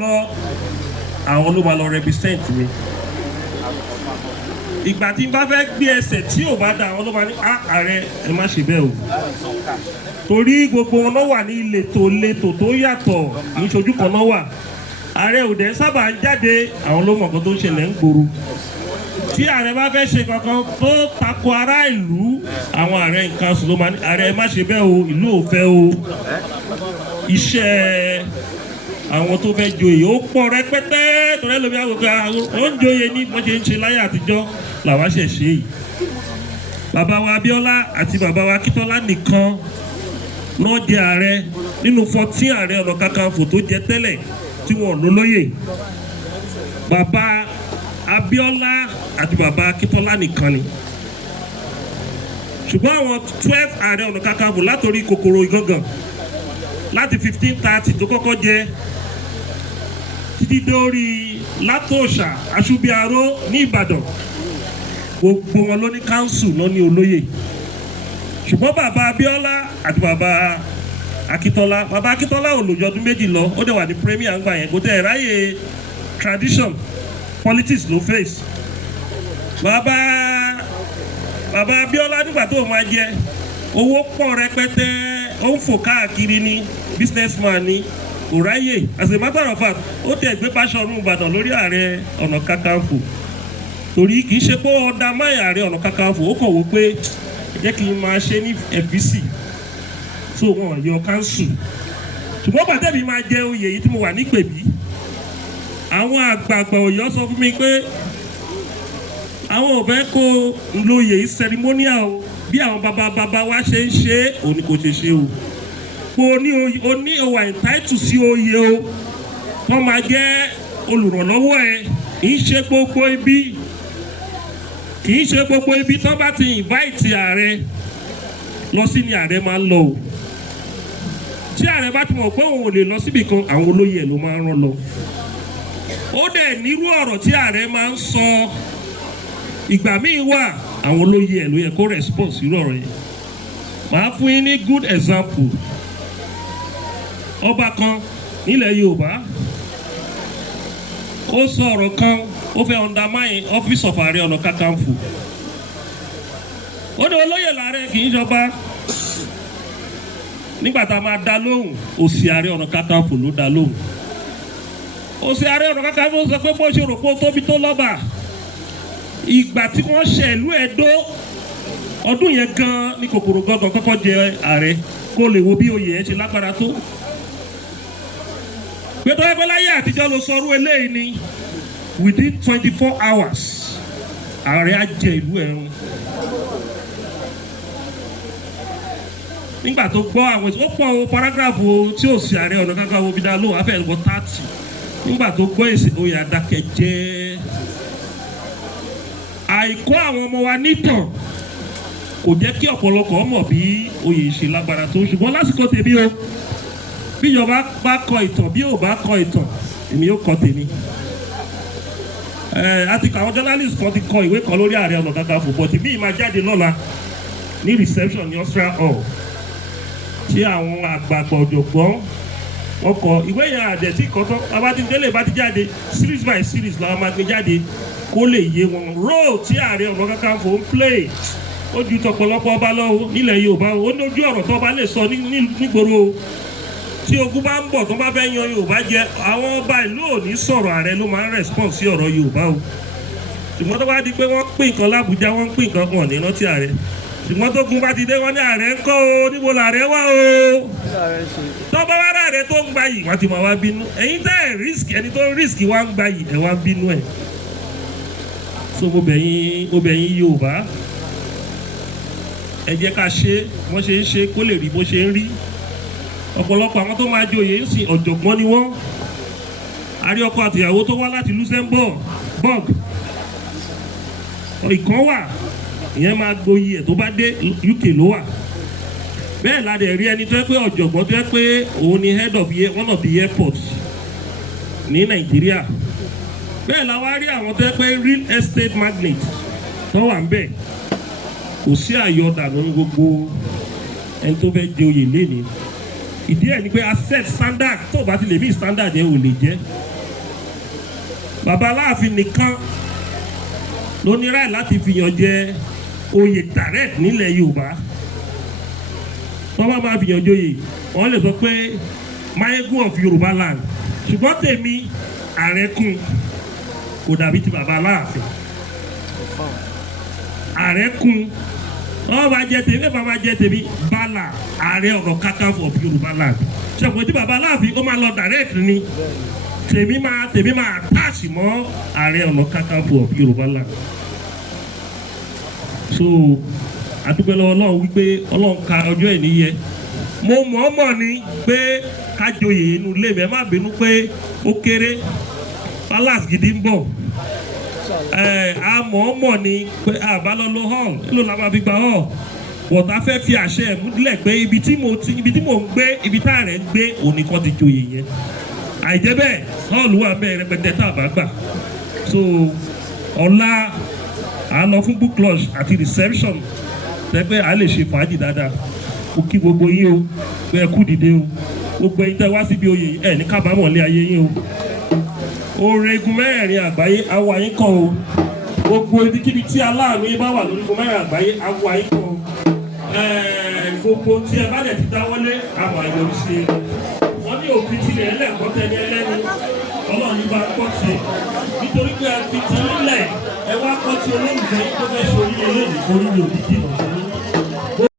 lọ àwọn ló máa lọ represent mi. Ìgbà tí n bá fẹ́ gbé ẹsẹ̀ tí ò bá da àwọn ló máa ní ààrẹ ẹ má ṣe bẹ́ẹ̀ o. Torí gbogbo wọn náà wà ní ìletò tó yàtọ̀ kì í ṣojú kan náà wà. Ààrẹ ò dẹ̀ sábà ń jáde àwọn ló mọ̀ nǹkan tó ń ṣẹlẹ̀ ń gbòòrò. Tí ààrẹ bá fẹ́ ṣe kankan tó tako ará ìlú àwọn ààrẹ nǹkan sùn ló máa ní ààrẹ ẹ má ṣe bẹ́ẹ̀ o ìlú ò fẹ́ o. Iṣẹ́ àwọn tó fẹ́ joyè ó pọ̀ rẹpẹtẹ torí ẹlòmí àgbègbè ó ń joyè ní bó ṣe ń ṣe láyé àtijọ́ làwa ṣẹ̀ ṣe yìí. Bàbá wa Abíọ́lá àti bàbá wa Akíntọ́lá nìkan náà jẹ ààrẹ nínú 14 ààrẹ Ọ̀nàkakanfò tó jẹ tẹ́lẹ̀ tí wọ́n lólóyè. Bàbá Abíọ́lá àti bàbá Akíntọ́lá nìkan ni. Ṣùgbọ́n àwọn 12 ààrẹ Ọ̀nàkakanfò látòrí kòkòrò ìgangan láti 1530 tó kọ́kọ́ jẹ títí dórí Látòṣà Aṣúbíaró ní Ìbàdàn gbogbo wọn ló ní káńsù lọ ní olóyè. Ṣùgbọ́n bàbá Abíọ́lá àti bàbá Akíntọ́lá ò lòjọ ọdún méjì lọ ó dẹ̀ wà ní premier ńgbà yẹn kò tẹ̀ ráyè tradition politics ló face. Bàbá Abíọ́lá nígbà tó máa jẹ owó pọ̀ rẹpẹtẹ ó ń fò káàkiri ní businessman ní òráyè as a matter of fact ó tẹ̀ gbé Báṣọ̀run Ìbàdàn lórí ààrẹ Ọ̀nàkakanfò torí kì í ṣe pé ọ̀dà máyà ààrẹ Ọ̀nàkakanfò ó kàn wó pé jẹ́ kí n máa ṣe ní FBC so wọn yọ káńsù. Ṣùgbọ́n bàtẹ́bí máa jẹ oyè yìí tí mo wà nípèbí àwọn àgbààgbà Ọ̀yọ́ sọ fún mi pé àwọn ò fẹ́ kó lóyè yìí ceremonial o bí àwọn bàbá wa ṣe ń ṣe òní kò ṣe ṣe o kò ní òwà entitled sí oyè o wọ́n máa jẹ́ olùrànlọ́wọ́ ẹ kì í ṣe gbogbo ibi tó bá ti invite ààrẹ lọ sí ni ààrẹ máa ń lọ o tí ààrẹ bá ti mọ̀ pé òun ò lè lọ síbì kan àwọn olóyè ló máa ń rán lọ. Ó dẹ̀ nírú ọ̀rọ̀ tí ààrẹ máa ń sọ ìgbà míì wà àwọn olóyè ló yẹ kó response irú ọ̀rọ̀ yẹn. Màá fún yín ní good example. Ọba kan nílẹ̀ Yorùbá ó sọ ọ̀rọ̀ kan ó fẹ́ undermine office of Ààrẹ Ọ̀nàkakanfò. Ó ní olóyè làárẹ̀ kì í jọba. Nígbà tá a máa dá lóhùn òsì Ààrẹ Ọ̀nàkakanfò ló dá lóhùn. Òsì Ààrẹ Ọ̀nàkakanfò sọ pé bó ṣe rò pé ó tóbi tó lọ́ba ìgbà tí wọ́n ṣẹ̀lú Ẹdó ọdún yẹn gan ní kòkòrò gangan kọ́kọ́ jẹ ààrẹ kó lè wo bí oyè ẹ ṣe lágbára tó. Pété ẹgbẹ́ láyé àtijọ́ ló sọrú eléyìí ni within 24 hours ààrẹ á jẹ ìlú ẹ̀rùn. Nígbà tó gbọ́ àwọn èsì ó pọ̀ parágráfù tí ò sí Ààrẹ Ọ̀nàkakanfò fi dá lóhùn afẹ́ ẹ̀gbọ́n 30 nígbà tó gbọ́ èsì oyè adákẹ́ jẹ́. Àìkọ́ àwọn ọmọ wa nítàn kò jẹ́ kí ọ̀pọ̀lọpọ̀ mọ̀ bí oyè ṣe lágbára tó ṣùgbọ́n lásìkò tèmi o bí ìjọba bá kọ ìtàn bí ò bá kọ ìtàn èmi yóò kọ tèmi. Àti àwọn journalist kan ti kọ ìwé kan lórí Ààrẹ Ọ̀nàkakanfò bọ̀ tèmi máa jáde lọ́la ní reception ní Austria Hall tí àwọn àgbààgbà ọ̀jọ̀gbọ́n wọn kọ ìwé yẹn àdẹ̀tí kọ́tọ́ abátidélé bá ti jáde series by series làwọn máa gbé jáde kó lè yé wọn role tí Ààrẹ Ọ̀nàkakanfò ń play ó ju tọ̀pọ̀lọpọ̀ ọba lọ nílẹ̀ Yorùbá ó lójú ọ̀rọ̀ tó bá lè sọ nígboro tí ogun bá ń bọ̀ tó bá fẹ́ yan Yorùbá jẹ àwọn ọba ìlú ò ní sọ̀rọ̀ ààrẹ ló máa ń respond sí ọ̀rọ̀ Yorùbá o ṣùgbọ́n tó bá di pé wọ́n pín nǹkan l'Ábùjá wọ́n pín nǹkan wọn ní rántí ààrẹ ṣùgbọ́n tó gun bá ti dé wọ́n ní ààrẹ ń kọ́ o níbo làárẹ̀ wá o tó bá wá ráàrẹ tó ń gba yìí wọ́n ti máa wá bínú ẹ̀yin tẹ́ ẹ̀ risk ẹni tó risk wá ń gba yìí ẹ̀ wá bínú ẹ̀ so mo bẹ̀ yín Yorùbá ẹ jẹ́ ká ṣe wọ́n ṣe ń ṣe kó lè rí bó ṣe ń rí ọ̀pọ̀lọpọ̀ àwọn tó máa joyè ń sìn ọ̀jọ̀gbọ́n ni wọ́n àrí ọkọ àtìyàwó tó wá láti Luxembourg ìkan wà ìyẹn máa gboyè ẹ̀ tó bá dé UK ló wà bẹ́ẹ̀ la dẹ̀ rí ẹni tó yẹ pé ọ̀jọ̀gbọ́n tó yẹ pé òun ni head of one of the airports ní Nàìjíríà bẹ́ẹ̀ la wá rí àwọn tó yẹ pé real estate magnate tó wà ń bẹ̀ kò sí àyọ̀dà lórí gbogbo ẹni tó fẹ́ jẹ oyè lénìí ìdí ẹ̀ ni pé a set standard tó bá ti lè bí standard yẹn ò lè jẹ́ bàbá Aláàfin nìkan ló ní ráì láti fìyàn jẹ oyè direct nílẹ̀ Yorùbá. Wọ́n bá máa fìyàn joyè wọ́n lè sọ pé Máyégún of Yorùbá land, ṣùgbọ́n tèmi Ààrẹ kún kò dàbí ti bàbá Aláàfin. Ààrẹ kún wọ́n bá jẹ tèmi bàbá máa jẹ tèmi Bálà Ààrẹ Onakakanfo of Yorùbá land. Ṣùgbọ́n tí bàbá Aláàfin ó máa lọ direct ni tèmi máa attach mọ́ Ààrẹ Onakakanfo of Yorùbá land. So àdúgbò lọ́wọ́ Ọlọ́run wípé Ọlọ́run ka ọjọ́ ẹ̀ níyẹ. Mo mọ̀ ni pé ká joyè inú ilé mi, ẹ má bínú pé ó kéré, palace gidi ń bọ̀. A mọ̀ ni pé àbálọ́lọ́ hall nílò la máa fi gba hall. Wọ̀tá fẹ́ fi àṣẹ ẹ̀ múlẹ̀ pé ibi tí mò ń gbé, ibi tá Ààrẹ ń gbé òní kan ti joyè yẹn. Àìjẹ́ bẹ́ẹ̀ hall wà bẹ́ẹ̀ rẹpẹtẹ tá a bá gbà. So ọ̀la à ń lọ fún book launch àti reception tẹ́gbẹ́ à lè ṣe fàájì dáadáa. Mo kí gbogbo yín o pé ẹ kú dìde o, gbogbo ẹ̀yin tẹ́ wá síbi oyè ẹ̀ ní kábàámọ̀ lé ayé yín o. Oore igun mẹ́rẹ̀ẹ̀rin àgbáyé awọ ayé kan o, gbogbo ibikíbi tí aláàánú yín bá wà lórí igun mẹ́rẹ̀ẹ̀rin àgbáyé awọ ayé kan o. Gbogbo tí ẹ bá dẹ̀ ti dáwọ́lé àwọn àyọrí ṣe wọ́n ní òfin tilẹ̀ ẹlẹ́ẹ̀kọ́ tẹ́ni ẹlẹ́ni Ọlọ́run ní bá kọ́ sí nítorí pé ẹ fi ti nílẹ̀ ẹ wá kọ́ sí olóògbé tó fẹ́ ṣe orílẹ̀-èdè orílẹ̀-èdè